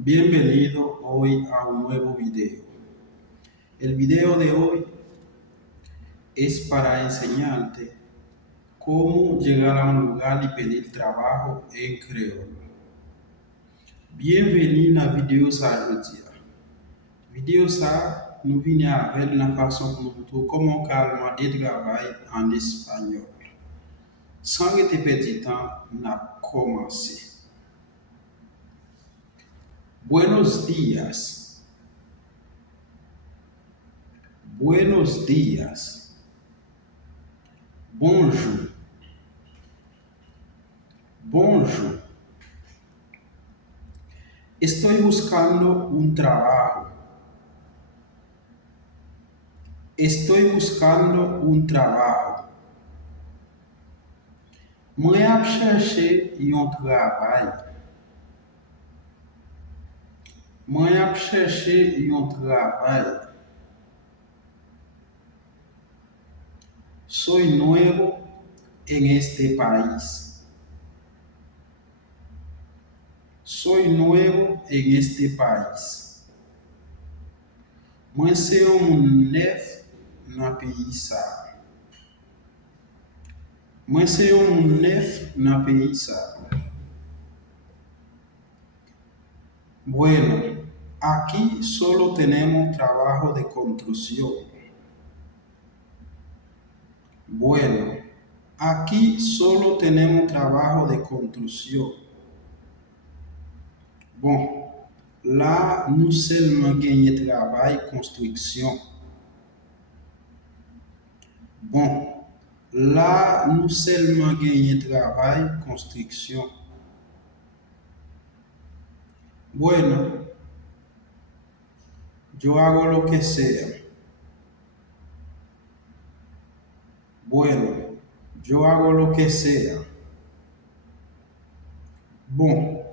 Bienvenido hoy a un nuevo video. El video de hoy es para enseñarte cómo llegar a un lugar y pedir trabajo en creol. Bienvenue à vidéo ça aujourd'hui. Vidéo ça nous vient avec la façon pour nous comment calmer des travail en espagnol. Sans que tu perdes du temps, on a commencé. Buenos días. Buenos días. Bonjour. Bonjour. Estoy buscando un trabajo. Estoy buscando un trabajo. Moi ap chercher un travail. Moi ap chercher un travail. Soy nuevo en este país. Soy nuevo en este país. Moi se un neuf na pays sa. Moi se un neuf na pays sa. Bueno, aquí solo tenemos trabajo de construcción. Bueno, aquí solo tenemos trabajo de construcción. Bon, là, nous seulement gagnons travail construction. Bon, là, nous seulement gagnons travail construction. Bueno, yo hago lo que sea. Bueno, yo hago lo que sea. Bon,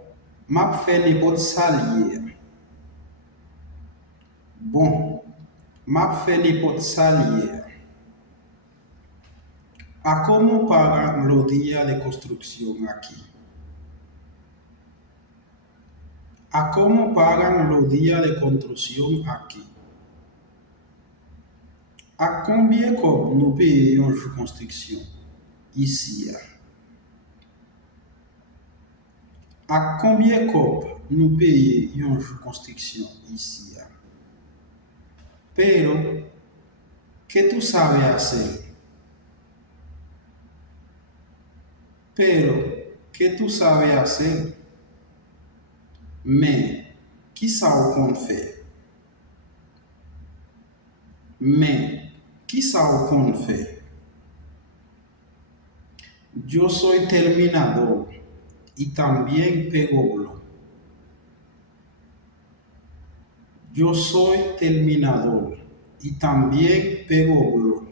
m'a fait n'importe salier. Bon, m'a fait n'importe salier. ¿A cómo pagan los días de construcción aquí? ¿A cómo pagan los días de construcción aquí? À combien nous payons un jour de construction ici? À combien nous payons un jour de construction ici? Pero, ¿qué tú sabes hacer? Pero, ¿qué tú sabes hacer? Mais, qui ça qu'on fait? Mais, qui ça qu'on fait? Yo soy terminador y también pego blog. Yo soy terminador y también pego blog.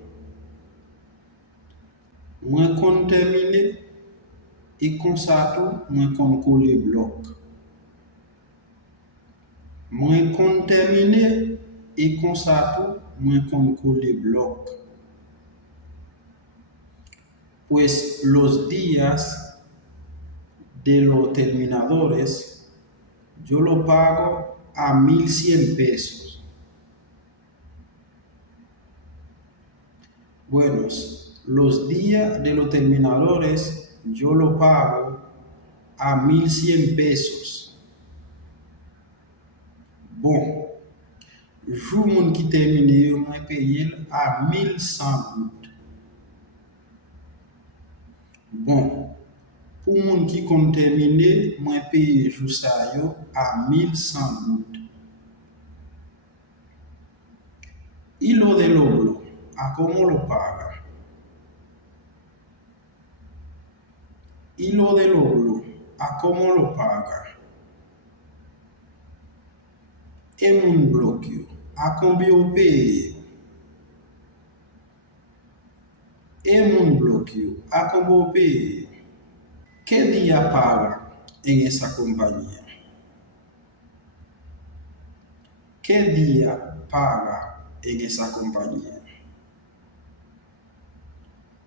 Moi kon terminer et comme ça tout, moi kon coller bloc. Moi kon terminer et comme ça tout, moi kon coller bloc. Pues los días de los terminadores yo lo pago a 1,100 pesos. Buenos, los días de los terminadores yo lo pago a 1,100 pesos. Bon, jour moun qui termine, yo mwen paye à 1,100 gouttes. Bon, pour moun qui compte terminer, moi paye jour ça yo à 1,100 gouttes. Y lo del oblo, ¿a cómo lo paga? Y lo del oblo, ¿a cómo lo paga? En un bloqueo, ¿a combien paye? En un bloqueo, ¿a cómo paye? ¿Qué día paga en esa compañía? ¿Qué día paga en esa compañía?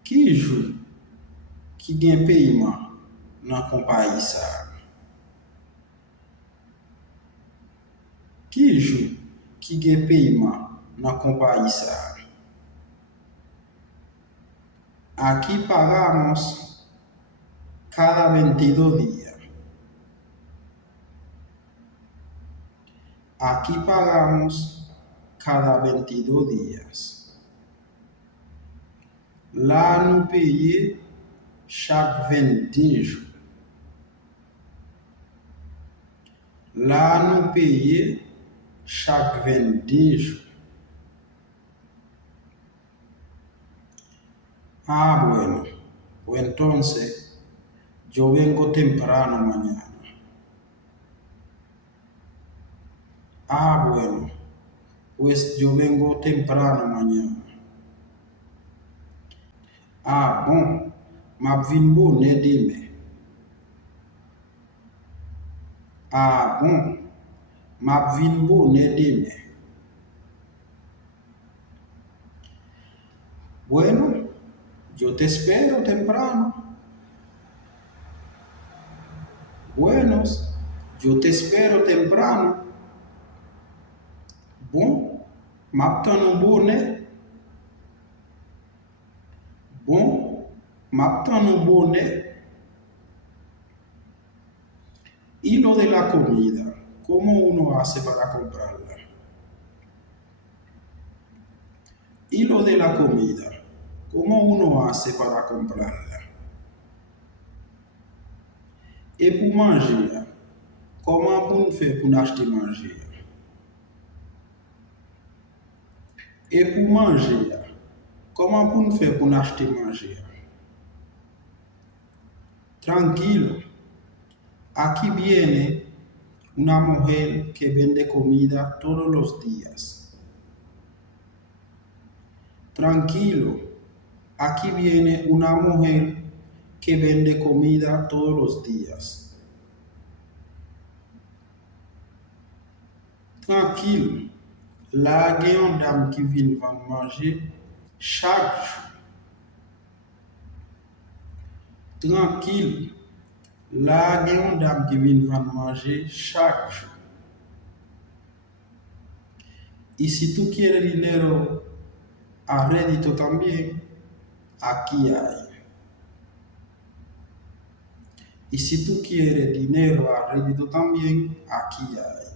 ¿Qué jour qui gagne paiement dans la compagnie ça? Ki jou ki gen peyman nan kompani sa? Aqui pagamos cada 22 días. Aqui pagamos cada 22 días. Lá nous payons chaque 22 jours. Lá nous payons chaque 22 jours. Ah, bueno. Pues entonces, yo vengo temprano mañana. Ah, bueno. Pues yo vengo temprano mañana. Ah, bon. Ma vin bonne demain. Ah, bon. Ma vin bonne demain. Bueno, yo te espero temprano. Buenos, yo te espero temprano. Bon, m'attends bonnet. Bon, m'attends bonnet. Y lo de la comida, ¿cómo uno hace para comprarla? Y lo de la comida, ¿cómo uno hace para comprarla? Et pour manger, comment on fait pour acheter manger? Et pour manger, comment on fait pour acheter manger? Tranquilo, aquí viene una mujer que vende comida todos los días. Tranquilo, aquí viene una mujer que vende comida todos los días. Tranquilo, là il y a une dame qui vient vendre manger chaque jour. Tranquille, là il y a une dame qui vient vendre manger chaque jour. Y si tú quieres dinero a rédito también, aquí hay. Y si tú quieres dinero a rédito también, aquí hay.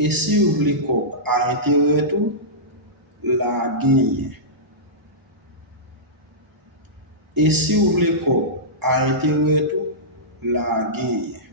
Et si vous voulez à intérêt tout, la gagne. Et si vous voulez à intérêt tout, la gagne.